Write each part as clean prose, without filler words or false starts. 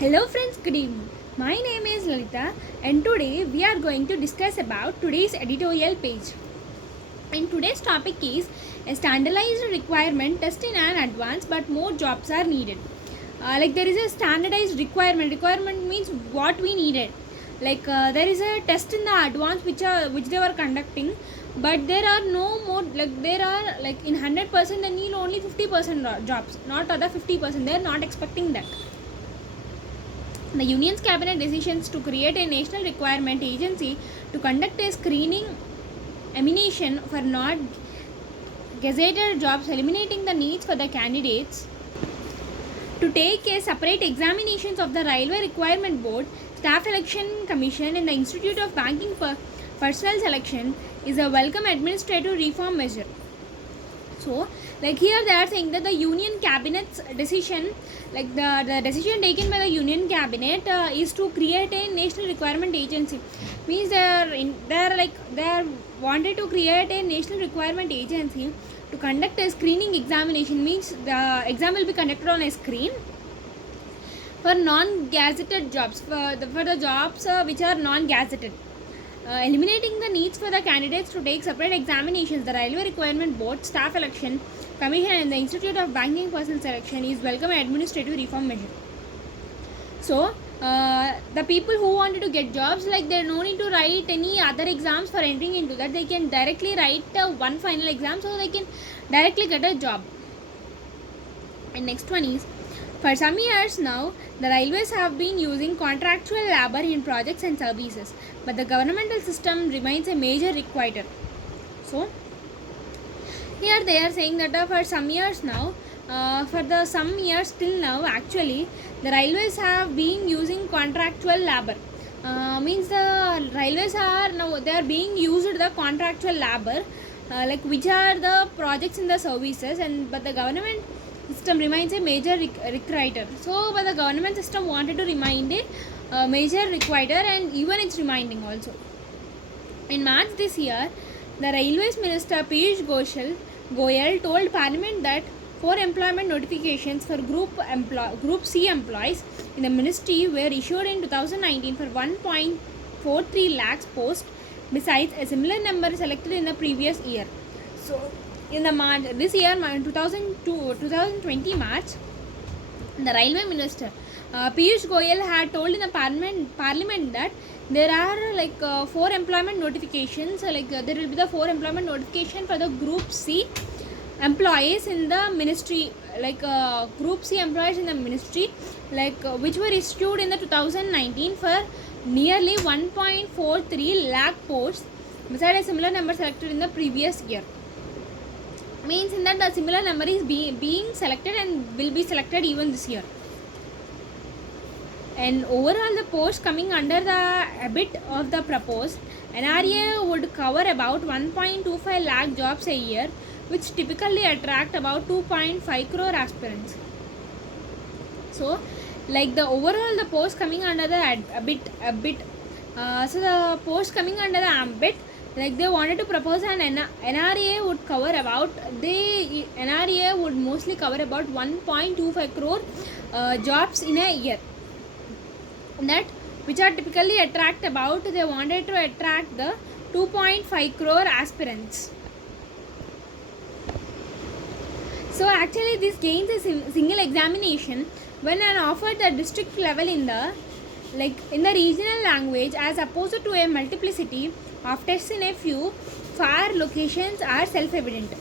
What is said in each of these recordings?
Hello friends, good evening. My name is Lalita and today we are going to discuss about today's editorial page. And today's topic is a standardized requirement test in an advance but more jobs are needed. There is a standardized requirement. Requirement means what we needed. There is a test in the advance which they were conducting, but there are no more, there are in 100% they need only 50% jobs, not other 50%. They are not expecting that. The Union's cabinet decisions to create a national requirement agency to conduct a screening examination for not gazetted jobs, eliminating the needs for the candidates to take a separate examinations of the Railway Requirement Board, Staff Election Commission and the Institute of Banking Personnel Selection is a welcome administrative reform measure. So, here they are saying that the Union Cabinet's decision, the decision taken by the Union Cabinet is to create a national requirement agency. Means they are wanted to create a national requirement agency to conduct a screening examination. Means the exam will be conducted on a screen for non-gazetted jobs, for the jobs which are non-gazetted. Eliminating the needs for the candidates to take separate examinations, the Railway Requirement Board, Staff Election Commission and the Institute of Banking Personnel Selection is welcome administrative reform measure. So, the people who wanted to get jobs, they no need to write any other exams for entering into that. They can directly write one final exam, so they can directly get a job. And next one is, for some years now, the railways have been using contractual labor in projects and services, but the governmental system remains a major requirement. So, here they are saying that for some years now, some years till now, actually, the railways have been using contractual labor. Means the railways are now they are being used the contractual labor, which are the projects in the services, but the government system remains a major requirement. So, but the government system wanted to remind a major requirement, and even it's reminding also. In March this year, the Railways Minister Piyush Goyal told Parliament that 4 employment notifications for Group C employees in the ministry were issued in 2019 for 1.43 lakhs posts, besides a similar number selected in the previous year. So, in the this year, 2020 March, the Railway Minister Piyush Goyal had told in the Parliament that there are 4 employment notifications. There will be the 4 employment notification for the Group C employees in the ministry, Group C employees in the ministry, which were issued in the 2019 for nearly 1.43 lakh posts, beside a similar number selected in the previous year. Means in that the similar number is being selected and will be selected even this year. And overall, the post coming under the ambit of the proposed NRA would cover about 1.25 lakh jobs a year, which typically attract about 2.5 crore aspirants. So, the overall the post coming under the ambit, so the post coming under the ambit, they wanted to propose an NRA would cover about, NRA would mostly cover about 1.25 crore jobs in a year, that which are typically they wanted to attract the 2.5 crore aspirants. So actually this gains a single examination when an offered at the district level in the regional language, as opposed to a multiplicity of tests in a few far locations, are self-evident.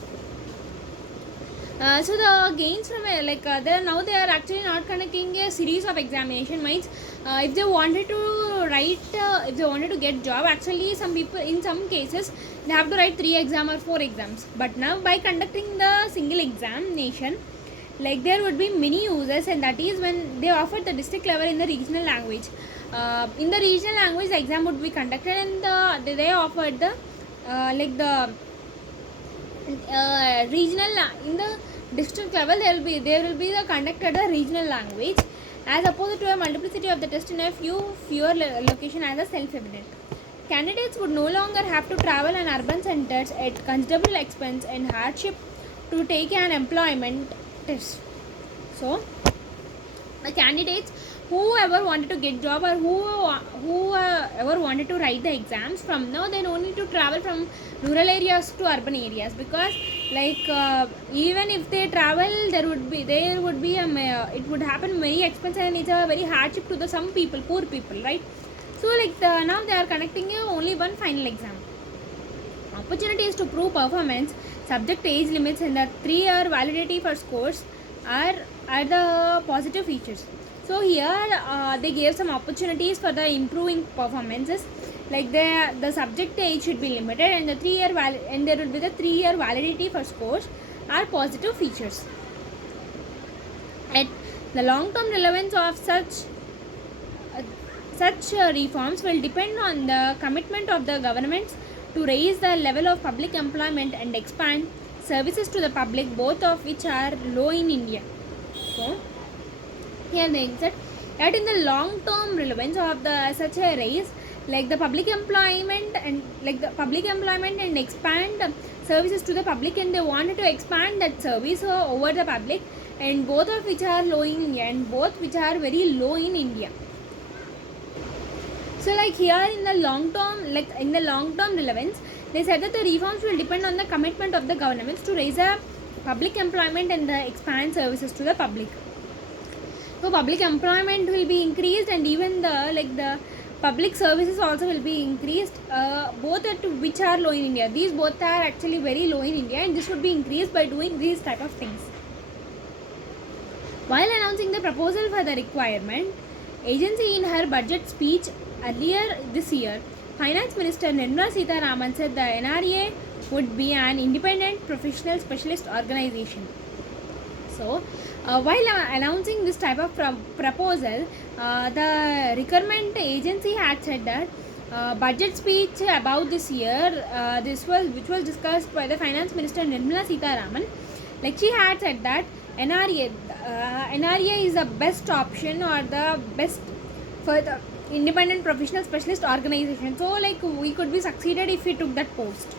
So the gains from now they are actually not conducting a series of examination. Means if they wanted to write, if they wanted to get job, actually some people in some cases they have to write 3 exams or 4 exams. But now by conducting the single examination, there would be many users, and that is when they offer the district level in the regional language. In the regional language, the exam would be conducted, and they offered the regional in the district level there will be the conducted the regional language, as opposed to a multiplicity of the test in a fewer location, as a self-evident. Candidates would no longer have to travel in urban centers at considerable expense and hardship to take an employment test. So, the candidates whoever wanted to get job or whoever wanted to write the exams, from now they don't need to travel from rural areas to urban areas, because even if they travel, there would be it would happen very expensive, and it's a very hardship to the some people, poor people, right? So now they are conducting only one final exam. Opportunities to prove performance, subject age limits, and the 3-year validity for scores are the positive features. So here they gave some opportunities for the improving performances, like the subject age should be limited, and and there will be the 3-year validity for scores are positive features. At the long-term relevance of such reforms will depend on the commitment of the governments to raise the level of public employment and expand services to the public, both of which are low in India. So here they said that in the long term relevance of the such a raise, the public employment and expand services to the public, and they wanted to expand that service over the public, and both of which are low in India, and both which are very low in India. So here in the long term relevance, they said that the reforms will depend on the commitment of the governments to raise a public employment and expand services to the public. So public employment will be increased, and even the public services also will be increased, both at which are low in India. These both are actually very low in India, and this would be increased by doing these type of things. While announcing the proposal for the requirement, agency in her budget speech earlier this year, Finance Minister Nirmala Sitharaman said the NRA would be an independent professional specialist organization. So, while announcing this type of proposal, the recruitment agency had said that budget speech about this year, which was discussed by the Finance Minister Nirmala Sitharaman, she had said that NRA is the best option, or the best for the independent professional specialist organization. So we could be succeeded if we took that post.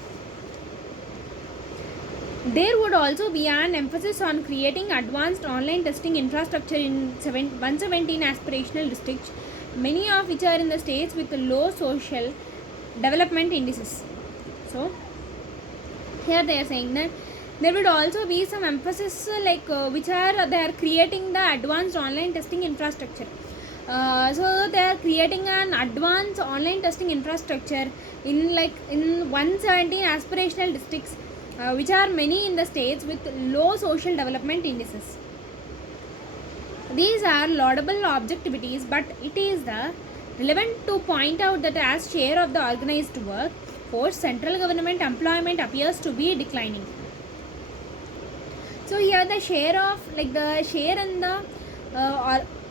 There would also be an emphasis on creating advanced online testing infrastructure in 117 aspirational districts, many of which are in the states with low social development indices. So here they are saying that there would also be some emphasis they are creating the advanced online testing infrastructure. So they are creating an advanced online testing infrastructure in 117 aspirational districts, which are many in the states with low social development indices. These are laudable objectivities, but it is relevant to point out that as share of the organized work force, central government employment appears to be declining. So here the share of the share in the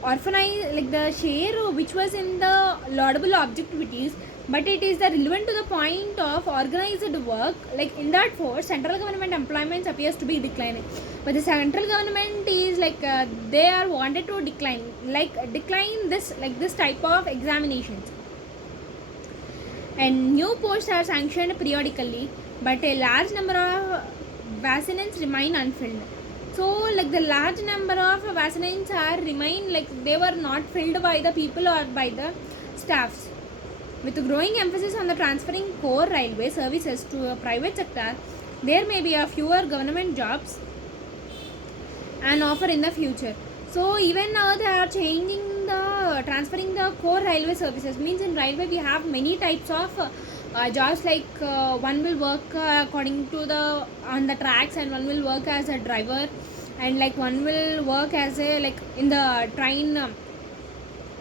the share which was in the laudable objectivities, but it is relevant to the point of organized work, in that force central government employment appears to be declining. But the central government is they are wanted to decline this type of examinations, and new posts are sanctioned periodically, but a large number of vacancies remain unfilled. So the large number of vacancies remain they were not filled by the people or by the staffs. With a growing emphasis on the transferring core railway services to a private sector, there may be a fewer government jobs and offer in the future. So even now they are changing transferring the core railway services. Means in railway we have many types of jobs, one will work according to on the tracks, and one will work as a driver, and one will work as a in the train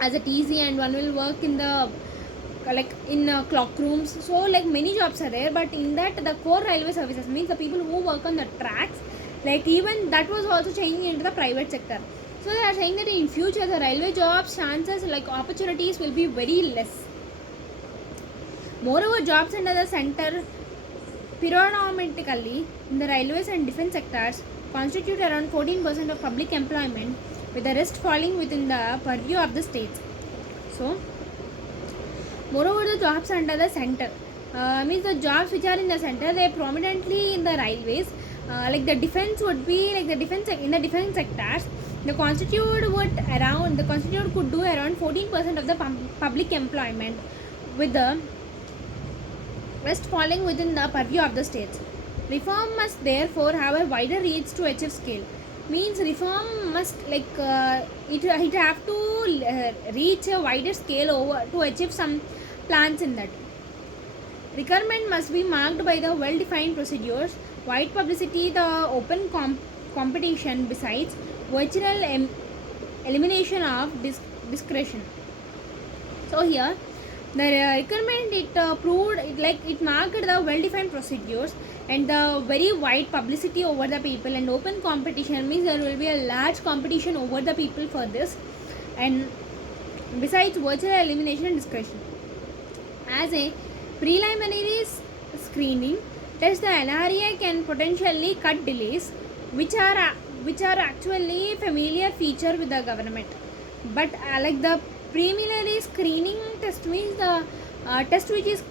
as a TC, and one will work in the in clock rooms. So many jobs are there, but in that the core railway services means the people who work on the tracks, even that was also changing into the private sector. So they are saying that in future the railway jobs chances opportunities will be very less. Moreover, jobs under the center predominantly in the railways and defense sectors constitute around 14% of public employment, with the rest falling within the purview of the states. So moreover, the jobs under the center means the jobs which are in the center, they are prominently in the railways, the defense would be in the defense sectors, The constitute could do around 14% of the public employment, with the rest falling within the purview of the states. Reform must therefore have a wider reach to achieve scale. Means reform must it have to reach a wider scale over to achieve some plans in that. Requirement must be marked by the well-defined procedures, wide publicity, the open competition, besides virtual elimination of discretion. So here, the requirement proved it marked the well-defined procedures and the very wide publicity over the people, and open competition means there will be a large competition over the people for this, and besides virtual elimination and discretion. As a preliminary screening test, the NRA can potentially cut delays, which are actually familiar feature with the government. But like the preliminary screening test means the test which is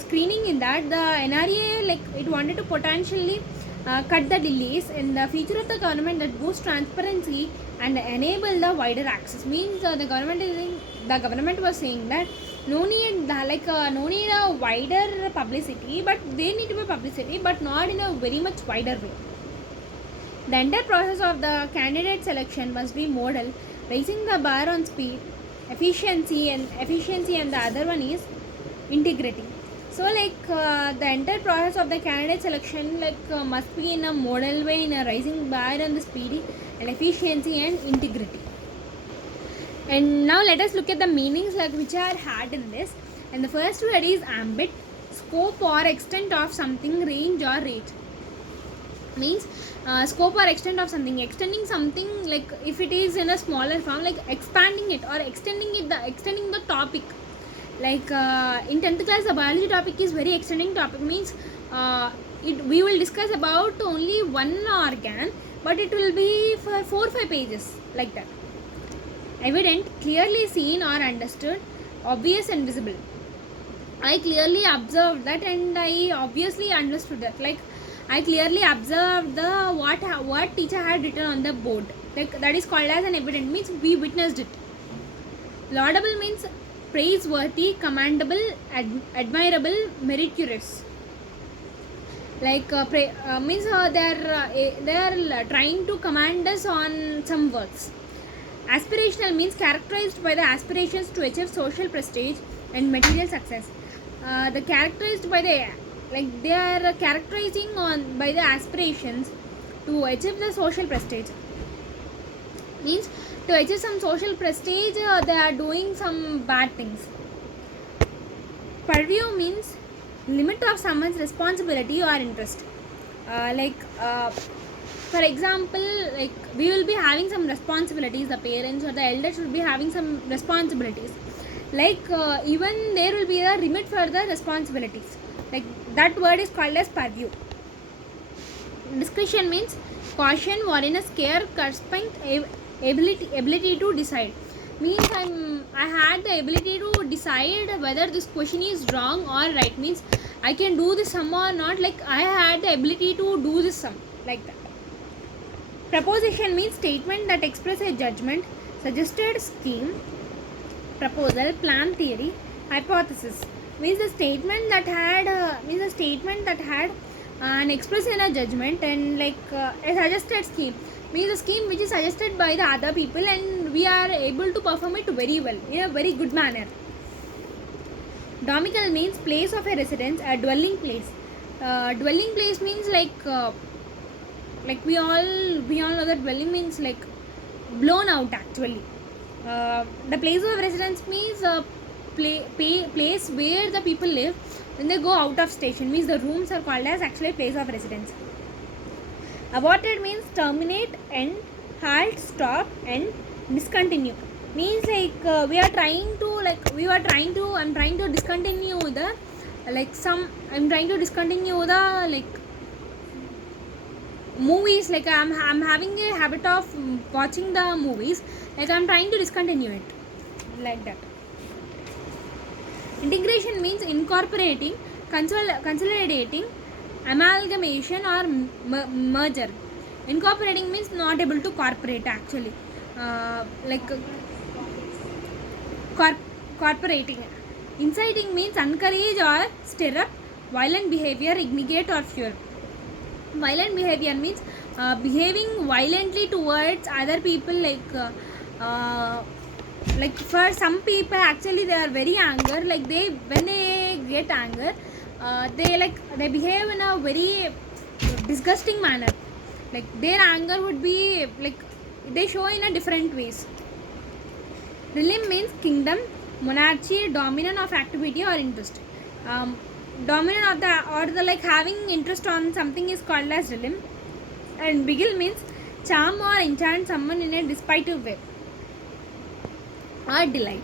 screening in that the NRA it wanted to potentially cut the delays in the feature of the government that boosts transparency and enable the wider access. Means the government was saying that no need a wider publicity, but they need to be publicity, but not in a very much wider way. The entire process of the candidate selection must be model, raising the bar on speed, efficiency, and the other one is integrity. So the entire process of the candidate selection must be in a model way, in a rising bar on the speed and efficiency and integrity. And now let us look at the meanings which are had in this. And the first word is ambit, scope or extent of something, range or rate. Means scope or extent of something, extending something, like if it is in a smaller form, like expanding it or extending the topic. Like in 10th class the biology topic is very extending topic. Means we will discuss about only one organ, but it will be for 4-5 pages like that. Evident, clearly seen or understood, obvious and visible. I clearly observed that and I obviously understood that. Like I clearly observed the what teacher had written on the board. Like that is called as an evident, means we witnessed it. Laudable means praiseworthy, commendable, admirable, meritorious. Like means they are trying to command us on some works. Aspirational means characterized by the aspirations to achieve social prestige and material success. The characterized by the they are characterizing by the aspirations to achieve the social prestige. Means to achieve some social prestige, they are doing some bad things. Purview means limit of someone's responsibility or interest. For example, like we will be having some responsibilities, the parents or the elders will be having some responsibilities, even there will be a limit for the responsibilities. Like that word is called as purview. Discretion means caution or in a scare corresponding ability to decide. Means I had the ability to decide whether this question is wrong or right. Means I can do this sum or not. Like I had the ability to do this sum, like that. Proposition means statement that express a judgment, suggested scheme, proposal, plan, theory, hypothesis. Means the statement that had an expression a judgment and a suggested scheme. Means the scheme which is suggested by the other people and we are able to perform it very well in a very good manner. Domicile means place of a residence, a dwelling place. Dwelling place means we all know that dwelling means blown out actually. The place of residence means place where the people live when they go out of station. Means the rooms are called as actually place of residence. Aborted means terminate, end, halt, stop, and discontinue. Means I'm trying to discontinue the movies. I'm having a habit of watching the movies. I'm trying to discontinue it, like that. Integration means incorporating, consolidating, amalgamation or merger. Incorporating means not able to corporate actually. like corporating. Inciting means encourage or stir up violent behavior, igniate or fuel. Violent behavior means behaving violently towards other people, like for some people actually they are very anger, like they when they get anger, they behave in a very disgusting manner, like their anger would be like they show in a different ways. Realm means kingdom, monarchy, dominant of activity or interest. Dominant of the like having interest on something is called as realm. And beguile means charm or enchant someone in a despitive way or delight.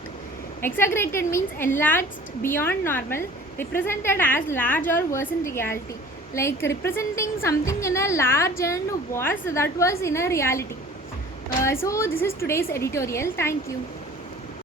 Exaggerated means enlarged beyond normal, represented as large or worse in reality. Like representing something in a large and was in a reality. So this is today's editorial. Thank you.